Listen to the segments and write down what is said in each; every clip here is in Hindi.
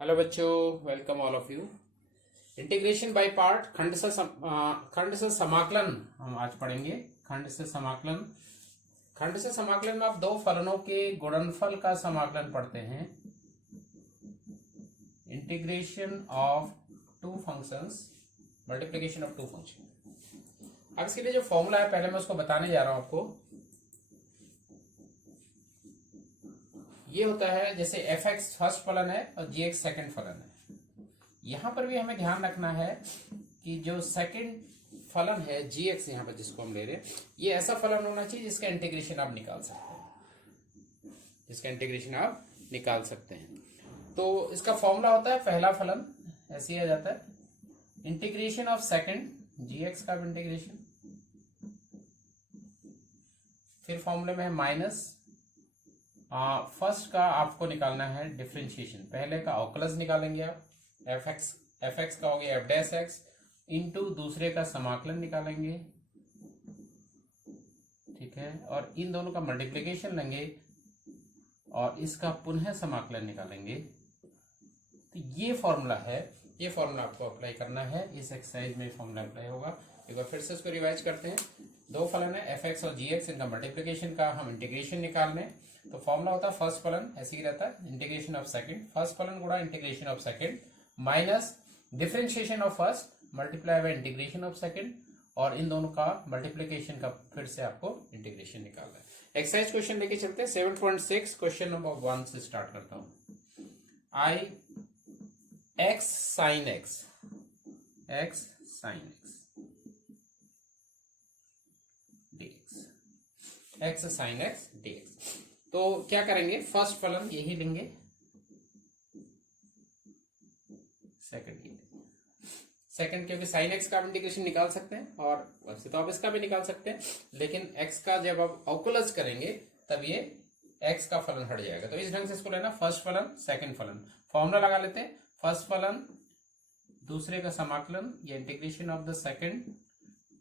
हेलो बच्चों, welcome all of you. Integration by part, खंड से समाकलन हम आज पढ़ेंगे। खंड से समाकलन। खंड से समाकलन में आप दो फलनों के गुणनफल का समाकलन पढ़ते हैं। Integration of two functions, multiplication of two function. अब इसके लिए जो फॉर्मूला है पहले मैं उसको बताने जा रहा हूं आपको। ये होता है जैसे एफ एक्स फर्स्ट फलन है और जी एक्स सेकेंड फलन है। यहां पर भी हमें ध्यान रखना है कि जो सेकेंड फलन है जी एक्स, यहां पर जिसको हम ले रहे हैं, ये ऐसा फलन होना चाहिए जिसका इंटीग्रेशन आप निकाल सकते हैं, जिसका इंटीग्रेशन आप निकाल सकते हैं। तो इसका फॉर्मूला होता है पहला फलन ऐसे ही आ जाता है integration of second g x का इंटीग्रेशन, फिर फॉर्मूले में है माइनस फर्स्ट का आपको निकालना है डिफरेंशिएशन। पहले का अवकलज निकालेंगे आप, एफ एक्स का हो गया एफ डैश एक्स इंटू दूसरे का समाकलन निकालेंगे, ठीक है, और इन दोनों का मल्टीप्लिकेशन लेंगे और इसका पुनः समाकलन निकालेंगे। तो ये फॉर्मूला है, ये फॉर्मूला आपको अप्लाई करना है। इस एक्सरसाइज में फॉर्मूला अप्लाई होगा। एक बार फिर से इसको रिवाइज करते हैं। दो फलन है एफ एक्स और जी एक्स, इनका मल्टीप्लिकेशन का हम इंटीग्रेशन निकाल लें। तो फॉर्मूला होता है फर्स्ट फलन ऐसे ही रहता है इंटीग्रेशन ऑफ सेकंड, फर्स्ट फलन गुणा integration of second minus differentiation of first multiply by integration of second, और इन दोनों का मल्टीप्लिकेशन का फिर से आपको इंटीग्रेशन निकालना है। एक्सरसाइज क्वेश्चन लेके चलते हैं 7.6, क्वेश्चन नंबर 1 से स्टार्ट करता हूं। I X sine X, X sine X dx, X sine X dx। तो क्या करेंगे, फर्स्ट फलन यही लेंगे, सेकंड ये लेंगे। सेकंड क्योंकि साइन एक्स का इंटीग्रेशन निकाल सकते हैं और वैसे तो आप इसका भी निकाल सकते हैं, लेकिन एक्स का जब आप अवकलज करेंगे तब ये एक्स का फलन हट जाएगा। तो इस ढंग से इसको लेना, फर्स्ट फलन सेकंड फलन। फॉर्मूला लगा लेते हैं, फर्स्ट फलन दूसरे का समाकलन, ये integration of the second,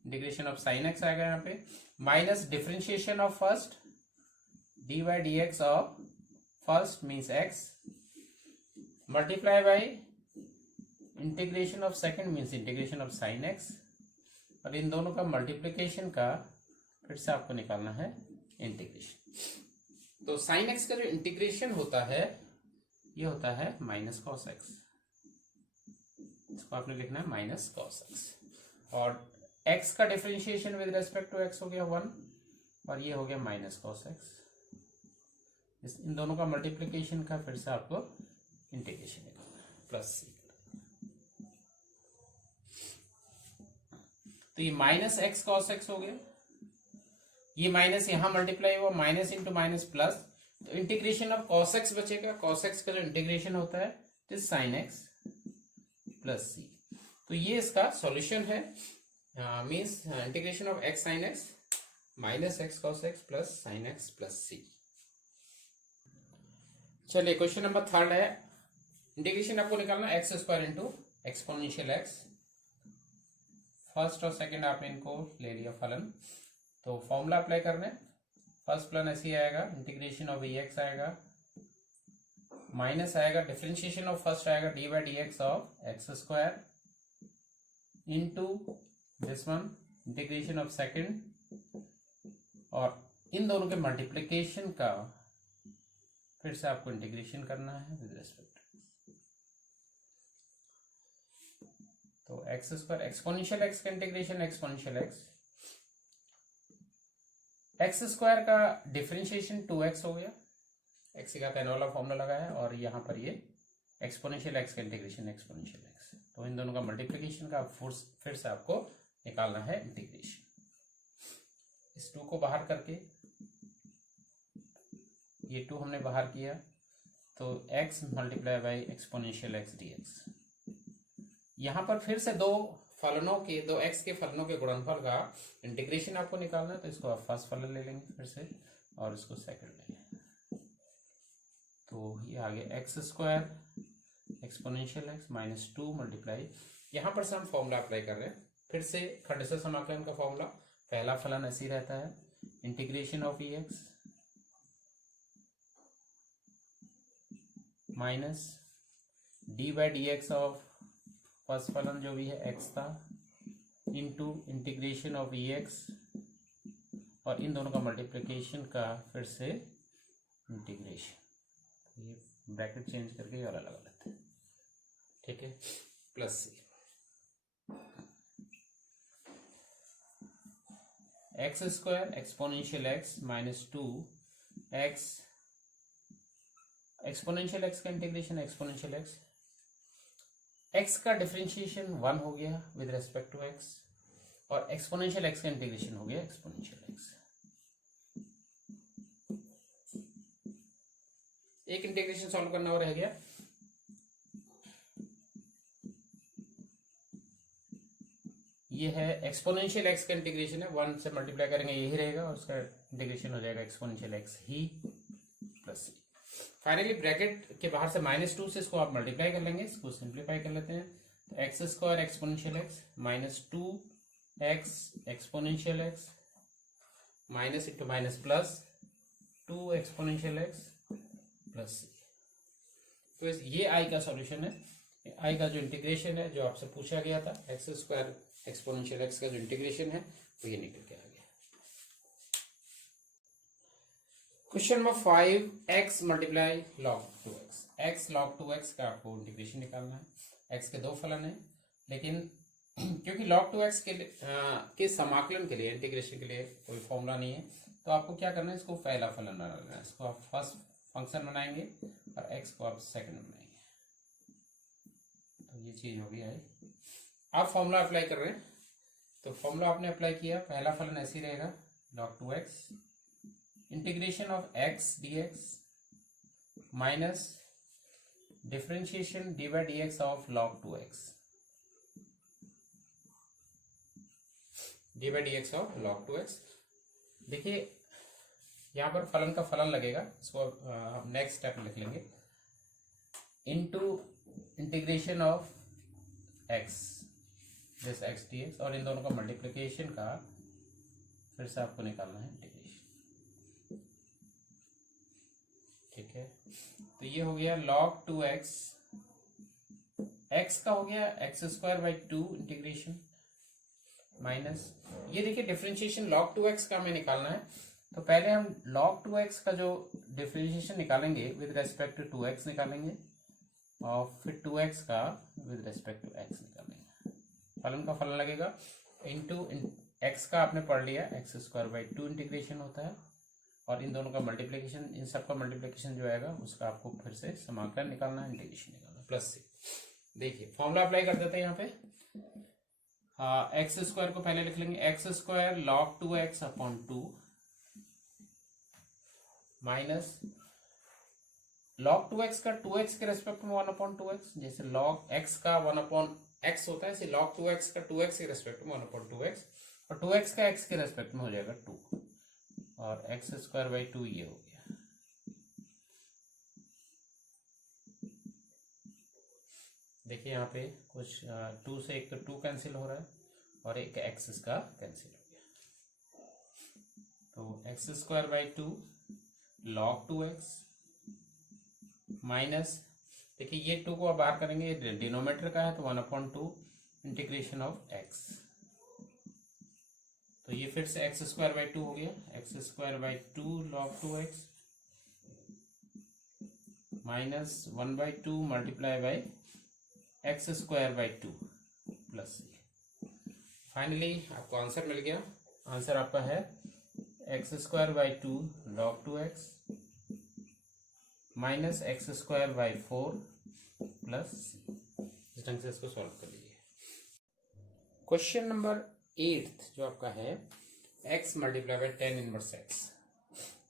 integration of sine x आएगा यहाँ पे, minus differentiation of first dy dx of first means x multiply by integration of second means integration of sin x, और इन दोनों का मल्टीप्लिकेशन का फिर से आपको निकालना है इंटीग्रेशन। तो sin x का जो इंटीग्रेशन होता है ये होता है माइनस कॉस एक्स, इसको आपने लिखना है माइनस कॉस एक्स, और x का differentiation with respect to x हो गया 1 और ये हो गया माइनस कॉस एक्स। इन दोनों का मल्टीप्लिकेशन का फिर से आपको इंटीग्रेशन निकालना है प्लस सी। तो ये माइनस एक्स कॉस एक्स हो गया, ये माइनस यहां मल्टीप्लाई हुआ, माइनस इंटू माइनस प्लस, तो इंटीग्रेशन ऑफ कॉस एक्स बचेगा। कॉस एक्स का जो इंटीग्रेशन होता है तो साइन एक्स प्लस सी। तो ये इसका सॉल्यूशन है, means integration of X sine X minus X cos X plus sine X plus C. चलिए क्वेश्चन नंबर 3 है, इंटीग्रेशन आपको निकालना X square into exponential X. First और सेकंड आपने इनको ले लिया फलन, तो फॉर्मूला अप्लाई करना है। फर्स्ट फलन ऐसे ही आएगा, इंटीग्रेशन ऑफ एक्स आएगा, माइनस आएगा डिफरेंशिएशन ऑफ फर्स्ट आएगा D by D x of x square into this one integration of second, और इन दोनों के मल्टीप्लिकेशन का फिर से आपको इंटीग्रेशन करना है विद रेस्पेक्ट। तो एक्स स्क्वायर एक्सपोनेंशियल एक्स का integration exponential X, x square का डिफरेंशिएशन 2x हो गया, एक्स का एन वाला फॉर्मूला लगा है, और यहां पर ये एक्सपोनेंशियल एक्स का इंटीग्रेशन एक्सपोनेंशियल एक्स। तो इन दोनों का मल्टीप्लिकेशन का फिर से आपको निकालना है इंटीग्रेशन। इस 2 को बाहर करके, ये 2 हमने बाहर किया, तो x multiply by exponential x D x. यहां पर फिर से दो x के फलनों के गुणनफल का इंटीग्रेशन आपको निकालना है। तो इसको आप फर्स्ट फलन ले लेंगे फिर से, और इसको सेकंड लेंगे, तो ये आ गया X square exponential X minus 2 multiply, यहां पर से हम फॉर्मूला अप्लाई कर रहे हैं। फिर से खंड से समाकलन का फॉर्मूला, पहला फलन ऐसे ही रहता है integration of x minus D by D x of first फलन जो भी है एक्स था into integration of E x, और इन दोनों का मल्टीप्लिकेशन का फिर से इंटीग्रेशन। ये ब्रैकेट चेंज करके ये वाला लगा लेते हैं, ठीक है, plus C X square exponential X minus 2 X, exponential X का इंटीग्रेशन एक्सपोनेंशियल एक्स, एक्स का डिफरेंशिएशन 1 हो गया विद रेस्पेक्ट टू एक्स, और एक्सपोनेंशियल एक्स का इंटीग्रेशन हो गया एक्सपोनेंशियल एक्स। एक इंटीग्रेशन सॉल्व करना और रह गया, ये है एक्सपोनेंशियल एक्स का इंटीग्रेशन है, 1 से मल्टीप्लाई करेंगे यही रहेगा और उसका इंटीग्रेशन हो जाएगा एक्सपोनेंशियल एक्स ही प्लस सी। फाइनली ब्रैकेट के बाहर से -2 से इसको आप मल्टीप्लाई कर लेंगे, इसको सिंप्लीफाई कर लेते हैं, तो X square exponential X minus 2 X exponential X minus into minus plus 2 exponential X plus C. तो ये आई का सॉल्यूशन है। आई का जो इंटीग्रेशन है जो आपसे पूछा गया था, एक्स स्क्वायर एक्सपोनेंशियल एक्स का जो इंटीग्रेशन है वो ये निकल के आ गया। Question number 5, x multiply log 2x, x log 2x का आपको इंटीग्रेशन निकालना है। एक्स के दो फलन है, लेकिन क्योंकि log 2x के समाकलन के लिए, इंटीग्रेशन के लिए कोई फॉर्मूला नहीं है, तो आपको क्या करना है, इसको पहला फलन बना लेना है। इसको आप फर्स्ट फंक्शन बनाएंगे और x को आप सेकंड बनाएंगे, तो ये चीज होगी है। आप फॉर्मूला अप्लाई कर रहे हैं, तो फॉर्मूला आपने अप्लाई किया, पहला फलन ऐसे ही रहेगा log 2x integration of x dx minus differentiation D by D x of log 2x, D by D x of log 2x। देखिए यहाँ पर फलन का फलन लगेगा, इसको हम नेक्स्ट स्टेप लिख लेंगे, into integration of x this x dx, और इन दोनों का मल्टीप्लिकेशन का फिर से आपको निकालना है इंटीग्रेशन, ठीक है। तो ये हो गया log 2x, x का हो गया X square by 2 integration minus, ये देखिए डिफरेंशिएशन log 2x का हमें निकालना है, तो पहले हम log 2x का जो डिफरेंशिएशन निकालेंगे विद रेस्पेक्ट टू 2x निकालेंगे, और फिर 2x का विद रेस्पेक्ट टू x निकालेंगे। फलन का फलन लगेगा इनटू x का आपने पढ़ लिया एक्स स्क्वायर बाई 2 इंटीग्रेशन होता है, और इन दोनों का मल्टीप्लिकेशन, इन सब का मल्टीप्लिकेशन जो आएगा उसका आपको फिर से समाकलन निकालना है, इंटीग्रेशन निकालना प्लस से। देखिए फॉर्मूला अप्लाई कर देते हैं यहाँ पे, एक्स स्क्वायर को पहले लिख लेंगे, x square log 2x upon 2 minus log 2x का 2x के रेस्पेक्ट में 1 अपॉन 2x, जैसे log x का 1 अपॉन x होता है, ऐसे log 2x का 2x के रेस्पेक्ट में 1 अपॉन 2x, और 2x का x के रेस्पेक्ट में हो जाएगा 2, और एक्स स्क्वायर बाई 2 ये हो गया। देखिए यहाँ पे कुछ 2 से एक 2 कैंसिल हो रहा है और एक x इसका कैंसिल हो गया, तो X square by 2 log 2x minus, देखिए ये 2 को आप बाहर करेंगे, ये डिनोमीटर का है तो 1 अपॉन 2 इंटीग्रेशन ऑफ x, तो ये फिर से एक्स स्क्वायर बाई 2 हो गया, X square by 2 log 2x minus 1 by 2 multiply by X square by 2 plus. Finally आपको आंसर मिल गया, आंसर आपका है x square by 2 log 2x minus x square by 4 plus C. इस ढंग से इसको सॉल्व कर लीजिए। क्वेश्चन नंबर 8 जो आपका है x multiply by tan inverse x।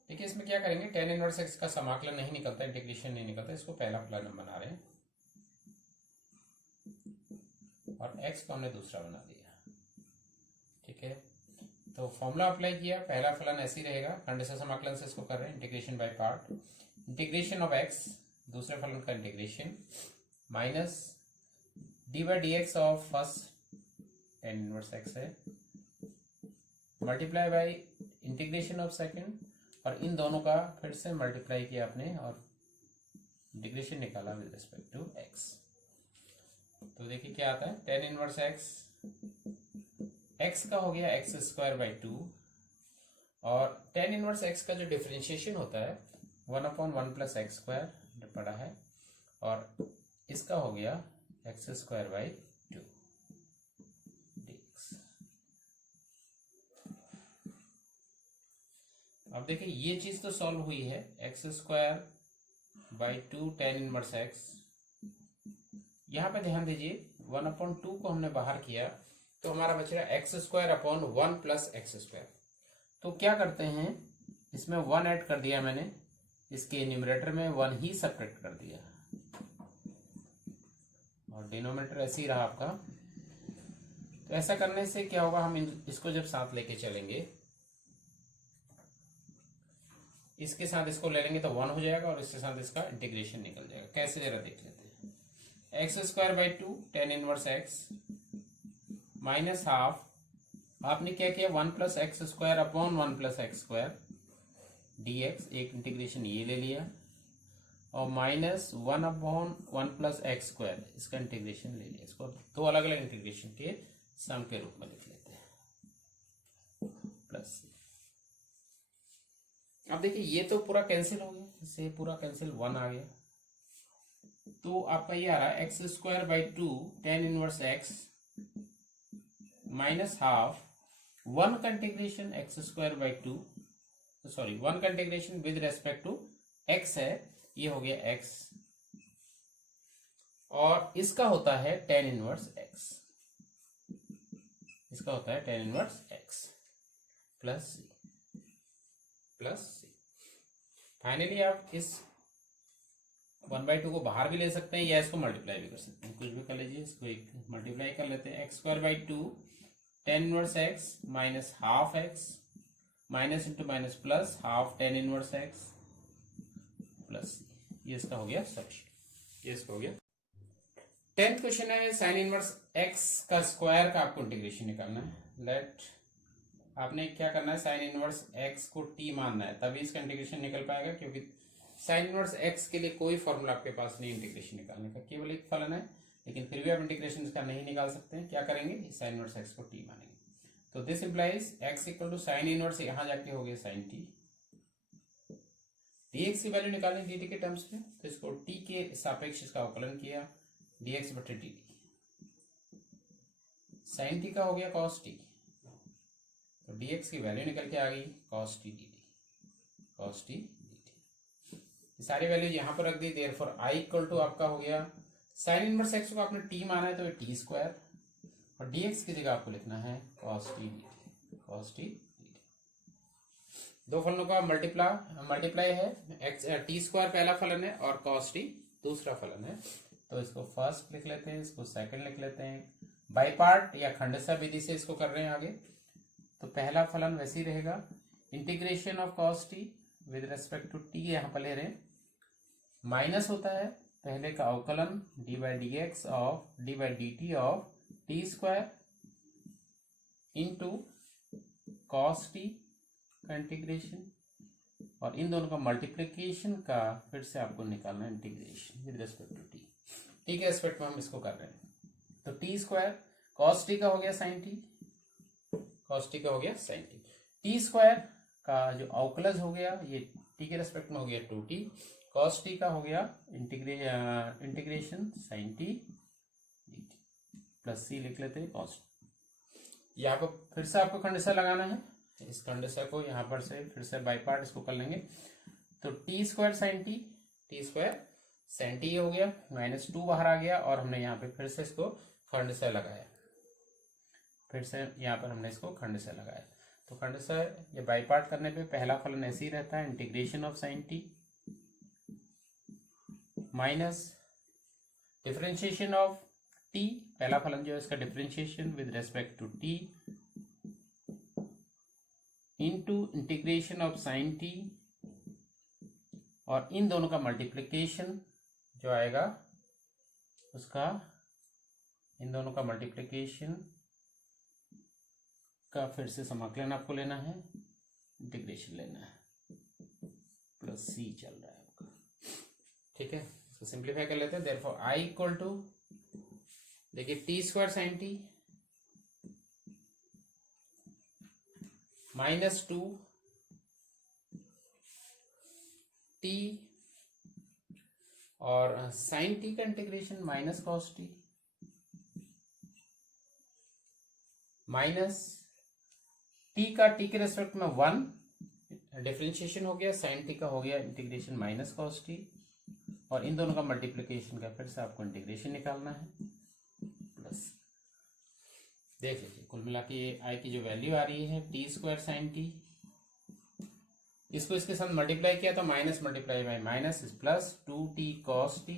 देखिए इसमें क्या करेंगे, tan इनवर्स x का समाकलन नहीं निकलता, इंटीग्रेशन नहीं निकलता, इसको पहला फलन हम बना रहे हैं और x को हमने दूसरा बना दिया, ठीक है। तो फॉर्मूला अप्लाई किया, पहला फलन ऐसे ही रहेगा, कंडीशन समाकलन से इसको कर रहे हैं, integration by part, integration of x, दूसरे फलन का integration minus D by D x of first tan inverse x है, multiply by integration of second, और इन दोनों का फिर से मल्टीप्लाई किया आपने और इंटीग्रेशन निकाला विद रिस्पेक्ट टू x। देखिए क्या आता है, टेन इनवर्स एक्स, एक्स का हो गया एक्स स्क्वायर बाई टू, और टेन इनवर्स एक्स का जो डिफरेंशिएशन होता है 1/1 प्लस एक्स स्क्वायर पड़ा है, और इसका हो गया X square by to dx। अब देखिए ये चीज तो सॉल्व हुई है, x square by two tan inverse x. यहां पे ध्यान दीजिए 1/2 को हमने बाहर किया तो हमारा बच रहा है x square upon 1 plus x square. तो क्या करते हैं, इसमें 1 ऐड कर दिया मैंने, इसके न्यूमरेटर में 1 ही सब्ट्रैक्ट कर दिया, और डिनोमिनेटर ऐसे ही रहा आपका। तो ऐसा करने से क्या होगा, हम इसको जब साथ लेके चलेंगे, इसके साथ इसको ले लेंगे तो 1 हो जाएगा, और इसके साथ इसका इंटीग्रेशन निकल जाएगा। कैसे जरा देख लेते हैं, x square by two tan inverse x minus half, आपने क्या किया 1 plus x square upon 1 plus x square dx, एक इंटीग्रेशन ये ले लिया, और माइनस 1/1 प्लस एक्स स्क्वायर, इसका इंटीग्रेशन ले लिया। इसको दो अलग अलग इंटीग्रेशन के सम के रूप में लिख लेते हैं, प्लस। अब देखिए ये तो पूरा कैंसिल हो गया, इससे पूरा कैंसिल, 1 आ गया, तो आपका ये आ रहा है x square by two tan inverse x minus half 1 का integration x square by two, sorry 1 का integration with respect to x है, ये हो गया एक्स, और इसका होता है टेन इनवर्स एक्स, इसका होता है टेन इनवर्स एक्स प्लस सी, प्लस सी। फाइनली आप इस 1/2 को बाहर भी ले सकते हैं, या इसको मल्टीप्लाई भी कर सकते हैं, कुछ भी कर लीजिए। इसको एक मल्टीप्लाई कर लेते हैं, x square by two tan inverse x minus half x, minus into minus plus half ten inverse x plus, ये इसका हो गया सब्स्टिट्यूट, ये इसका हो गया। 10th क्वेश्चन है साइन इनवर्स एक्स का स्क्वायर का आपको इंटीग्रेशन निकालना है। लेट, आपने क्या करना है, साइन इनवर्स एक्स को टी मानना है, तभी इसका इंटीग्रेशन निकल पाएगा, क्योंकि साइन इनवर्स एक्स के लिए कोई फॉर्मूला आपके पास नहीं इंटीग्रेशन निकालने का, केवल एक फलन है, लेकिन फिर भी आप इंटीग्रेशन इसका नहीं निकाल सकते हैं। क्या करेंगे, साइन इनवर्स एक्स को टी मानेंगे, तो this implies x equal to sine inverse, यहां जाके हो गया साइन टी, dx की वैल्यू निकालनी dt के टर्म्स में, तो इसको t के सापेक्ष इसका अवकलन किया, dx बटे dt, साइन t का हो गया cos t, तो dx की वैल्यू निकल के आ गई cos t dt, cos t dt, ये सारी वैल्यू यहां पर रख दी। देयरफॉर i इक्वल टू आपका हो गया, साइन इनवर्स एक्स को आपने t माना है तो ये t स्क्वायर, और dx की जगह आपको लिखना है cos t dt, cos t। दो फलनों का मल्टीप्लाई है, एक्स टी स्क्वायर पहला फलन है और cos t दूसरा फलन है, तो इसको फर्स्ट लिख लेते हैं, इसको सेकंड लिख लेते हैं। बाई पार्ट या खंडसा विधि से इसको कर रहे हैं आगे, तो पहला फलन वैसे ही रहेगा, integration of cos t with respect to t, यहाँ पर ले रहे हैं, माइनस होता है पहले का अवकलन D by D x of D by D T of T square into cos t का इंटीग्रेशन, और इन दोनों का मल्टीप्लिकेशन का फिर से आपको निकालना है integration with respect to t, t के रेस्पेक्ट में हम इसको कर रहे हैं। तो टी स्क्वायर cos t का हो गया साइन टी, cos t का हो गया साइन टी, टी स्क्वायर का जो अवकलज हो गया ये टी के रेस्पेक्ट में हो गया 2t, cos t का हो गया इंटीग्रेशन साइन टी प्लस सी लिख लेते हैं cos। यहाँ पर फिर से आपको खंडसा लगाना है, इस खंडसा को यहाँ पर से फिर से बाई पार्ट इसको कर लेंगे, तो T square sine T, T square sine T हो गया, माइनस 2 बाहर आ गया, और हमने यहाँ पे फिर से इसको खंडसा लगाया, फिर से यहाँ पर हमने इसको खंडसा लगाया, तो खंडसा ये बाई पार्ट करने पे पहला फलन ऐसे ही रहता है, integration of sine t minus differentiation of t, पहला फलन जो है इसका differentiation with respect to t into integration of sine t, और इन दोनों का मल्टीप्लिकेशन जो आएगा उसका, इन दोनों का मल्टीप्लिकेशन का फिर से समाकलन आपको लेना है, इंटीग्रेशन लेना है, प्लस सी चल रहा है आपका, ठीक है। इसको सिंप्लीफाई कर लेते हैं। देयरफॉर आई इक्वल टू देखिए T square sine T -2 T और साइन टी का integration minus cos T minus T का टी के रेस्पेक्ट में 1 डिफरेंशिएशन हो गया, साइन टी का हो गया इंटीग्रेशन माइनस कॉस टी, और इन दोनों का मल्टीप्लिकेशन का फिर से आपको इंटीग्रेशन निकालना है प्लस। देख लीजिए कुल मिला के ये आई की जो वैल्यू आ रही है टी स्क्वायर साइन टी, इसको इसके साथ मल्टीप्लाई किया तो minus multiply by minus is plus 2t cos t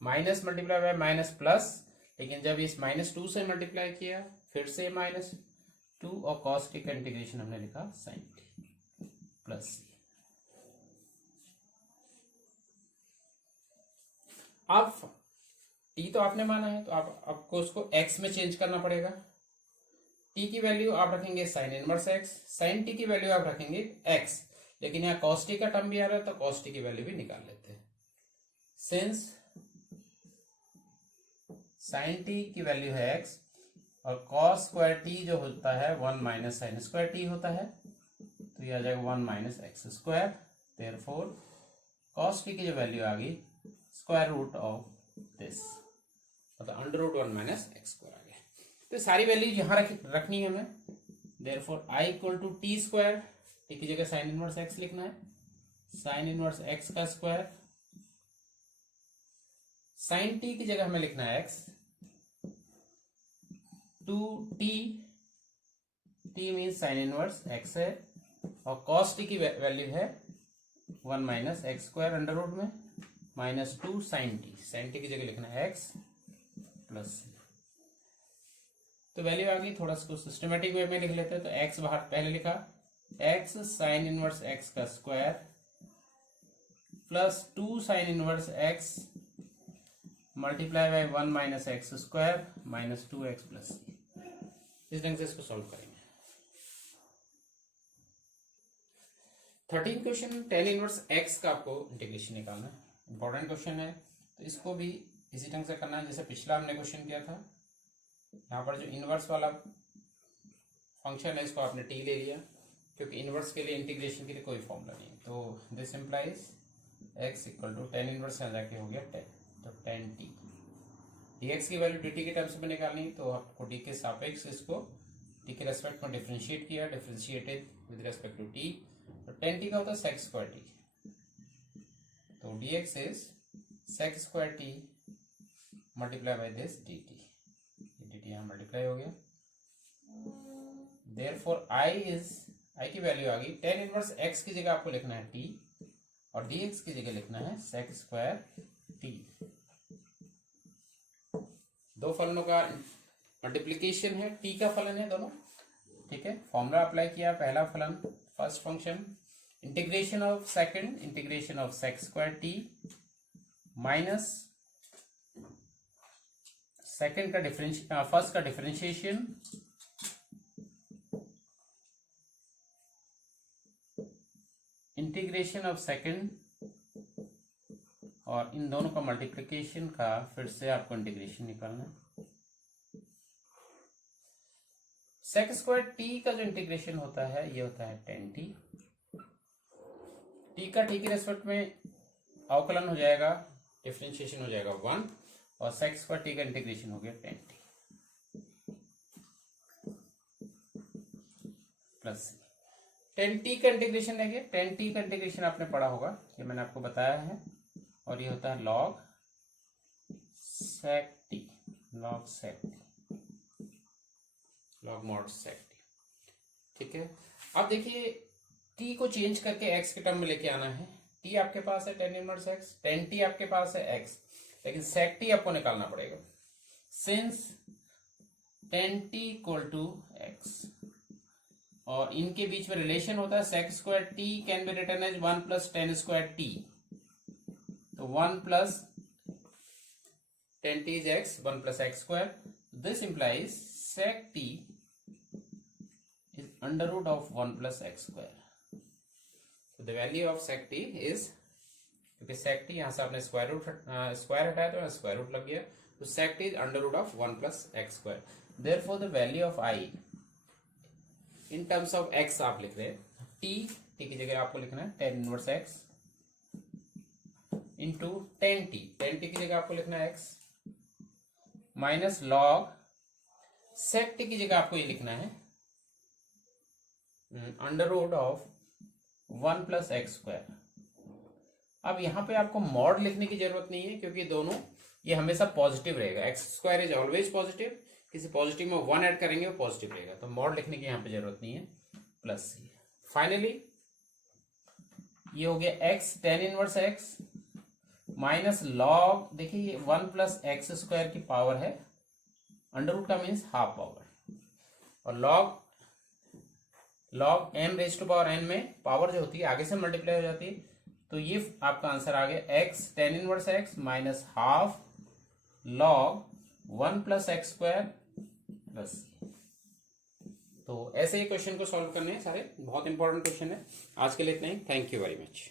minus multiply by minus plus, लेकिन जब इस -2 से मल्टीप्लाई किया फिर से -2 और cos t का इंटीग्रेशन हमने लिखा sin t प्लस। अब t तो आपने माना है तो आपको उसको x में चेंज करना पड़ेगा। t की वैल्यू आप रखेंगे sine inverse x, sine t की वैल्यू आप रखेंगे x, लेकिन यहाँ cos t का टर्म भी आ रहा है तो cos t की वैल्यू भी निकाल लेते हैं। सिंस साइन t की वैल्यू है x और cos स्क्वायर t जो होता है 1 माइनस साइन स्क्वायर t होता है, तो ये आ जाएगा 1 minus x square. Therefore cos t की जो वैल्यू आ गई स्क्वायर रूट ऑफ दिस, मतलब under root 1 minus x square आ गया। तो सारी वैल्यू यहाँ रखनी है हमें। Therefore I equal to t square, t की जगह साइन इनवर्स एक्स लिखना है, साइन इनवर्स एक्स का स्क्वायर, साइन टी की जगह हमें लिखना है x, 2t, t means sine inverse x है, और cos t की वैल्यू है 1 minus x square under root में -2 साइन टी, साइन टी की जगह लिखना है एक्स प्लस। तो वैल्यू आ गई, थोड़ा सा सिस्टमेटिक वे में लिख लेते हैं। तो x बाहर पहले लिखा, x साइन इनवर्स x का square plus 2 sign inverse x multiply by 1 minus x square minus 2x plus. इस ढंग से इसको सॉल्व करेंगे। 13 क्वेश्चन tan इनवर्स x का आपको इंटीग्रेशन निकालना है, इंपॉर्टेंट क्वेश्चन है। तो इसको भी इसी ढंग से करना है जैसे पिछला हमने क्वेश्चन किया था। यहाँ पर जो इनवर्स वाला फंक्शन है इसको आपने t ले लिया, क्योंकि इनवर्स के लिए इंटीग्रेशन के लिए कोई फॉर्मूला नहीं। तो this implies x equal to tan inverse आ जाके हो गया 10, तो tan t। dx की वैल्यू dt के टर्म्स में निकालनी, तो आपको d के सापेक्ष इसको t के रेस्पेक्ट में डिफरेंशिएट किया, differentiated with respect to t, तो tan t का होता है sec स्क्वायर t, तो dx is sec square t multiply by this dt, dt यहाँ मल्टीप्लाई हो गया। देयरफॉर आई की वैल्यू आ गई, tan इनवर्स x की जगह आपको लिखना है t और dx की जगह लिखना है sec स्क्वायर t। दो फलनों का मल्टीप्लिकेशन है, t का फलन है दोनों, ठीक है। फॉर्मूला अप्लाई किया, पहला फलन first function integration of second integration of sec square t minus second का फर्स्ट का डिफरेंशिएशन इंटीग्रेशन ऑफ सेकंड, और इन दोनों का मल्टीप्लिकेशन का फिर से आपको इंटीग्रेशन निकालना है। सेक स्क्वायर टी का जो इंटीग्रेशन होता है ये होता है tan t, टी का टी के रेस्पेक्ट में अवकलन हो जाएगा, डिफरेंशिएशन हो जाएगा 1, और सेक स्क्वायर टी का इंटीग्रेशन हो गया tan t plus tan t का इंटीग्रेशन लेंगे। tan t का इंटीग्रेशन आपने पढ़ा होगा, ये मैंने आपको बताया है, और ये होता है log sec t, log sec t, log mod sec t, ठीक है। अब देखिए t को चेंज करके x के टर्म में लेके आना है। t आपके पास है tan inverse x, tan t आपके पास है x, लेकिन sec t आपको निकालना पड़ेगा। Since tan t equal to x और इनके बीच में रिलेशन होता है sec square t can be written as 1 plus tan square t, तो 1 plus tan t is x, 1 plus x square. This implies sec t is under root of 1 plus x square. So the value of sec t is क्योंकि सेक्ट यहाँ से आपने स्क्वायर हटाया तो स्क्वायर रूट लग गया, तो sec t is under root of 1 plus x square. Therefore the value of I in terms of x आप लिख रहे हैं टी की जगह आपको लिखना है tan inverse x into tan t की जगह आपको लिखना है x minus log sec t की जगह आपको ये लिखना है under root of 1 plus x square. अब यहां पे आपको मॉड लिखने की जरूरत नहीं है क्योंकि दोनों ये हमेशा पॉजिटिव रहेगा, x square is always positive, किसी पॉजिटिव में 1 ऐड करेंगे वो पॉजिटिव रहेगा, तो मॉड लिखने की यहाँ पे जरूरत नहीं है, प्लस सी। फाइनली ये हो गया x tan inverse x minus log, देखिए ये 1 प्लस एक्स स्क्वायर की पावर है, अंडर रूट का मीन्स हाफ पावर, और log m raise to power n में पावर जो होती है आगे से मल्टीप्लाई हो जाती है, तो ये आपका आंसर आ गया x tan inverse x minus half log 1 plus x square plus. तो ऐसे ही क्वेश्चन को सॉल्व करने हैं सारे, बहुत इंपॉर्टेंट क्वेश्चन है। आज के लिए इतना ही, थैंक यू वेरी मच।